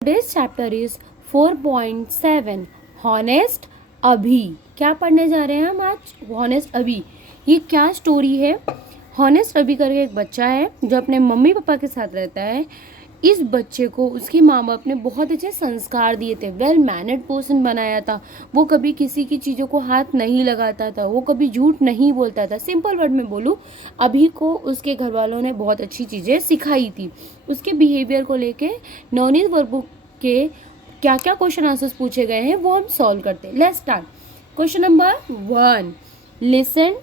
Today's chapter is 4.7 honest अभी। क्या पढ़ने जा रहे हैं हम आज? हॉनेस्ट अभी। ये क्या स्टोरी है? हॉनेस्ट अभी करके एक बच्चा है जो अपने मम्मी पापा के साथ रहता है। इस बच्चे को उसके माँ बाप ने बहुत अच्छे संस्कार दिए थे, वेल मैनर्ड पर्सन बनाया था। वो कभी किसी की चीज़ों को हाथ नहीं लगाता था, वो कभी झूठ नहीं बोलता था। सिंपल वर्ड में बोलूँ, अभी को उसके घर वालों ने बहुत अच्छी चीज़ें सिखाई थी। उसके बिहेवियर को लेके नवनीत वर्कबुक के क्या क्या क्वेश्चन आंसर्स पूछे गए हैं वो हम सॉल्व करते हैं। Let's start. Question number 1, listen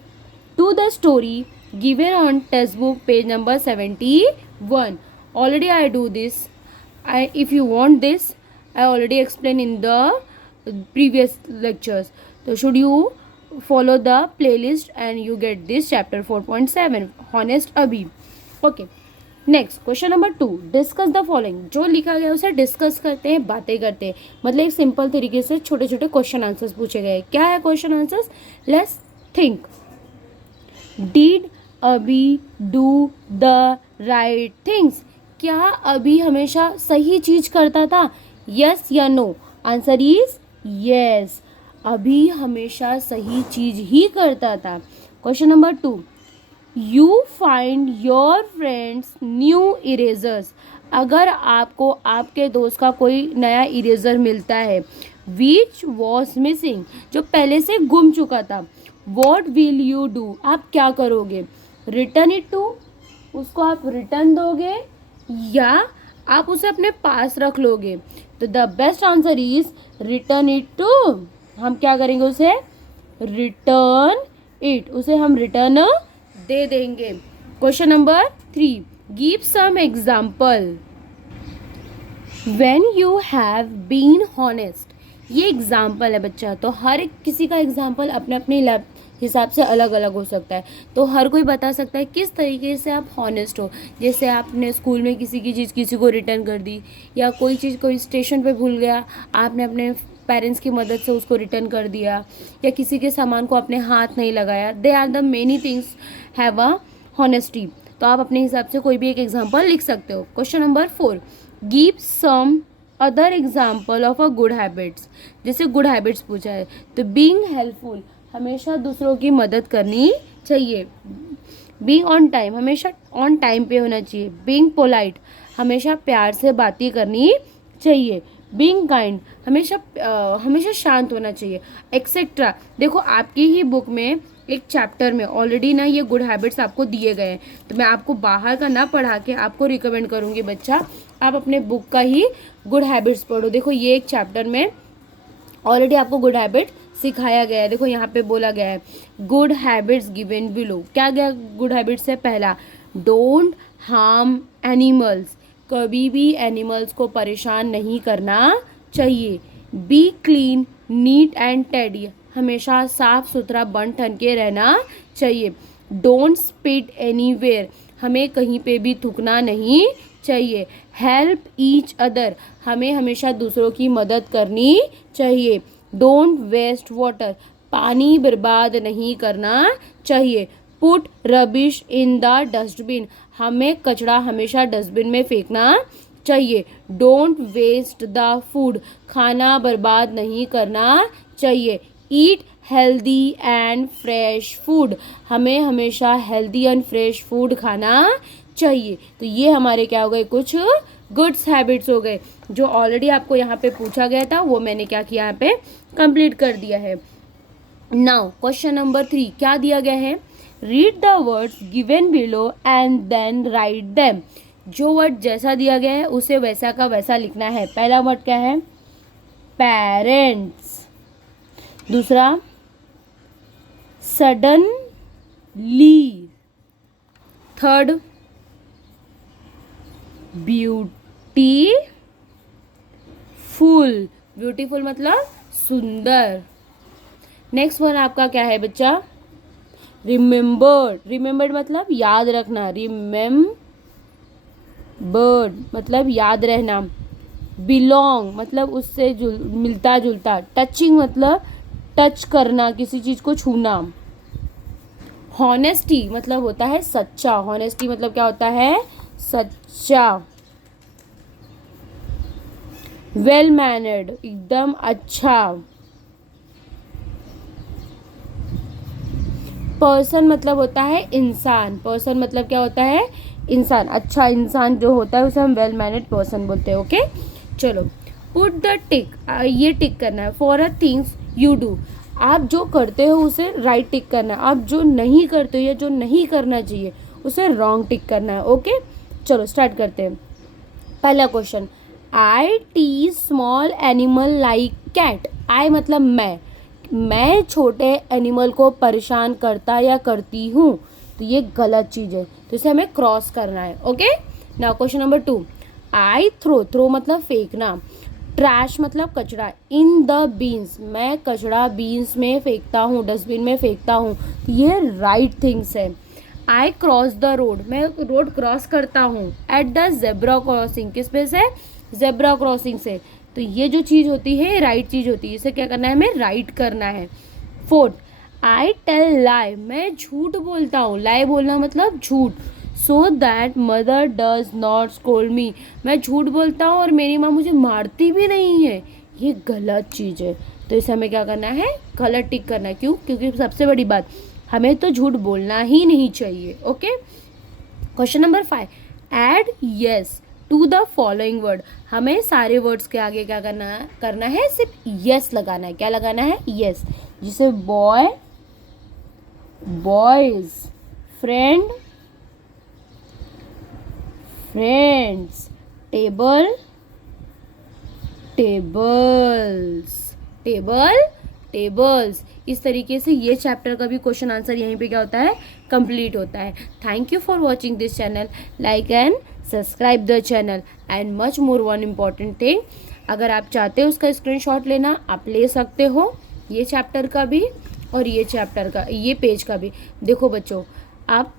to the story given on textbook page number 71. Already I do this. If you want this, I already explained in the previous lectures. So should you follow the playlist and you get this chapter 4.7 honest abhi. Okay. Next question number 2, discuss the following. जो लिखा गया उसे discuss करते हैं, बातें करते हैं। मतलब एक सिंपल तरीके से छोटे छोटे क्वेश्चन आंसर्स पूछे गए। क्या है question answers? Let's think. Did अभी डू द राइट थिंग्स? क्या अभी हमेशा सही चीज करता था? यस या नो? आंसर इज यस, अभी हमेशा सही चीज ही करता था। Question number 2, you find your friends new erasers. अगर आपको आपके दोस्त का कोई नया इरेजर मिलता है, विच वॉज मिसिंग, जो पहले से गुम चुका था, वॉट विल यू डू, आप क्या करोगे? रिटर्न इट टू, उसको आप रिटर्न दोगे या आप उसे अपने पास रख लोगे? तो the best answer is return it to. हम क्या करेंगे? उसे रिटर्न इट, उसे हम रिटर्न दे देंगे। Question number 3, give some example when you have been honest. ये एग्जाम्पल है बच्चा, तो हर एक किसी का एग्जाम्पल अपने अपने हिसाब से अलग अलग हो सकता है। तो हर कोई बता सकता है किस तरीके से आप हॉनेस्ट हो। जैसे आपने स्कूल में किसी की चीज़ किसी को रिटर्न कर दी, या कोई चीज़ कोई स्टेशन पे भूल गया, आपने अपने पेरेंट्स की मदद से उसको रिटर्न कर दिया, या किसी के सामान को अपने हाथ नहीं लगाया। They are the many things have a honesty. तो आप अपने हिसाब से कोई भी एक एग्जाम्पल लिख सकते हो। Question number 4, give some other example of a good habits. जैसे गुड हैबिट्स पूछा है, तो बीइंग हेल्पफुल, हमेशा दूसरों की मदद करनी चाहिए। बीइंग ऑन टाइम, हमेशा ऑन टाइम पे होना चाहिए। बीइंग पोलाइट, हमेशा प्यार से बातें करनी चाहिए। बीइंग काइंड, हमेशा शांत होना चाहिए, एक्सेट्रा। देखो आपकी ही बुक में एक चैप्टर में ऑलरेडी ना ये गुड हैबिट्स आपको दिए गए हैं, तो मैं आपको बाहर का ना पढ़ा के आपको रिकमेंड करूँगी बच्चा, आप अपने बुक का ही गुड हैबिट्स पढ़ो। देखो ये एक चैप्टर में ऑलरेडी आपको गुड हैबिट सिखाया गया है। देखो यहाँ पे बोला गया है गुड हैबिट्स गिवन बिलो। क्या गया गुड हैबिट्स से? पहला, डोंट हार्म एनिमल्स, कभी भी एनिमल्स को परेशान नहीं करना चाहिए। B clean neat and teddy, हमेशा साफ सुथरा बन ठन के रहना चाहिए। डोंट स्पिट एनीवेयर, हमें कहीं पे भी थूकना नहीं चाहिए। हेल्प ईच अदर, हमें हमेशा दूसरों की मदद करनी चाहिए। डोंट वेस्ट वाटर, पानी बर्बाद नहीं करना चाहिए। Put rubbish in the dustbin, हमें कचरा हमेशा डस्टबिन में फेंकना चाहिए। डोंट वेस्ट द फूड, खाना बर्बाद नहीं करना चाहिए। Eat healthy and fresh food, हमें हमेशा हेल्दी एंड फ्रेश फूड खाना चाहिए। तो ये हमारे क्या हो गए? कुछ गुड्स हैबिट्स हो गए, जो ऑलरेडी आपको यहाँ पे पूछा गया था, वो मैंने क्या किया यहाँ पे कंप्लीट कर दिया है। नाउ क्वेश्चन नंबर 3, क्या दिया गया है? Read the words given below and then write them. जो वर्ड जैसा दिया गया है उसे वैसा का वैसा लिखना है। पहला वर्ड क्या है? पेरेंट्स। दूसरा, सडनली। Third, beautiful. ब्यूटीफुल मतलब सुंदर। नेक्स्ट वन आपका क्या है बच्चा? रिमेम्बर्ड। रिमेम्बर्ड मतलब याद रखना। रिमेम्बर्ड मतलब याद रहना। बिलोंग मतलब उससे मिलता जुलता। टचिंग मतलब टच करना, किसी चीज को छूना। हॉनेस्टी मतलब होता है सच्चा। हॉनेस्टी मतलब क्या होता है? सच्चा। वेल मैनर्ड, एकदम अच्छा। पर्सन मतलब होता है इंसान, पर्सन मतलब क्या होता है, इंसान। अच्छा इंसान जो होता है उसे हम वेल मैनर्ड पर्सन बोलते हैं। ओके चलो, पुट द टिक, ये टिक करना है। For a things you do, आप जो करते हो उसे राइट टिक करना है, आप जो नहीं करते हो या जो नहीं करना चाहिए उसे रॉन्ग टिक करना है। ओके चलो स्टार्ट करते हैं। पहला question, I T small animal like cat. I मतलब मैं छोटे एनिमल को परेशान करता या करती हूँ, तो ये गलत चीज़ है, तो इसे हमें क्रॉस करना है। Okay now question number 2, I throw मतलब फेंकना, ट्रैश मतलब कचरा, इन द बीन्स मैं कचरा बीन्स में फेंकता हूँ, डस्टबिन में फेंकता हूँ, तो ये राइट थिंग्स है। आई क्रॉस द रोड, मैं रोड क्रॉस करता हूँ। एट द जेब्रा क्रॉसिंग, किस पे से, जेब्रा क्रॉसिंग से, तो ये जो चीज़ होती है राइट चीज़ होती है, इसे क्या करना है, हमें राइट करना है। फोर्थ, आई टेल लाई, मैं झूठ बोलता हूँ, लाई बोलना मतलब झूठ। So that mother does not scold मी, मैं झूठ बोलता हूँ और मेरी माँ मुझे मारती भी नहीं है, ये गलत चीज़ है, तो इसे हमें क्या करना है, गलत टिक करना है। क्यों, क्योंकि सबसे बड़ी बात, हमें तो झूठ बोलना ही नहीं चाहिए। Okay question number 5, add yes to the following word, हमें सारे वर्ड्स के आगे क्या करना है, सिर्फ यस लगाना है। क्या लगाना है, यस। जैसे boy, boys, friend, friends, table, tables, table, tables. इस तरीके से ये चैप्टर का भी क्वेश्चन आंसर यहीं पे क्या होता है, कंप्लीट होता है। Thank you for watching this channel, like and subscribe the channel and much more one important thing, अगर आप चाहते हो उसका स्क्रीनशॉट लेना आप ले सकते हो, ये चैप्टर का भी और ये चैप्टर का, ये पेज का भी। देखो बच्चों, आप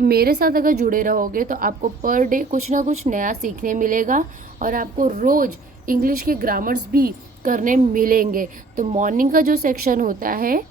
मेरे साथ अगर जुड़े रहोगे तो आपको पर डे कुछ ना कुछ नया सीखने मिलेगा और आपको रोज़ इंग्लिश के ग्रामर्स भी करने मिलेंगे। तो मॉर्निंग का जो सेक्शन होता है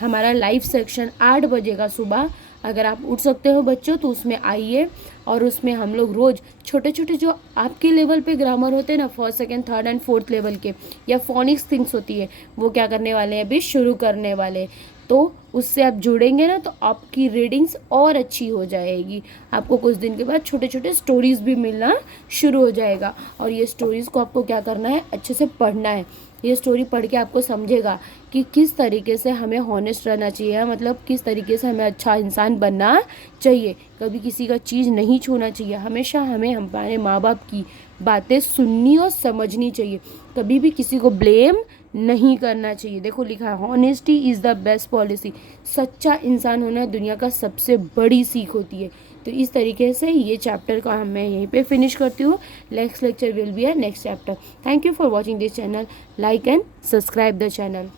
हमारा लाइव सेक्शन 8 बजे का सुबह, अगर आप उठ सकते हो बच्चों तो उसमें आइए, और उसमें हम लोग रोज़ छोटे छोटे जो आपके लेवल पे ग्रामर होते हैं ना, first second third and fourth level के, या फोनिक्स थिंग्स होती है, वो क्या करने वाले हैं, अभी शुरू करने वाले। तो उससे आप जुड़ेंगे ना तो आपकी रीडिंग्स और अच्छी हो जाएगी। आपको कुछ दिन के बाद छोटे छोटे स्टोरीज भी मिलना शुरू हो जाएगा, और ये स्टोरीज़ को आपको क्या करना है, अच्छे से पढ़ना है। ये स्टोरी पढ़ के आपको समझेगा कि किस तरीके से हमें हॉनेस्ट रहना चाहिए, मतलब किस तरीके से हमें अच्छा इंसान बनना चाहिए। कभी किसी का चीज़ नहीं छूना चाहिए, हमेशा हमें हमारे माँ बाप की बातें सुननी और समझनी चाहिए, कभी भी किसी को ब्लेम नहीं करना चाहिए। देखो लिखा है, honesty is the best policy, सच्चा इंसान होना दुनिया का सबसे बड़ी सीख होती है। तो इस तरीके से ये चैप्टर का मैं यहीं पे फिनिश करती हूँ। Next lecture will be a next chapter. Thank you for watching this channel, like and subscribe the channel.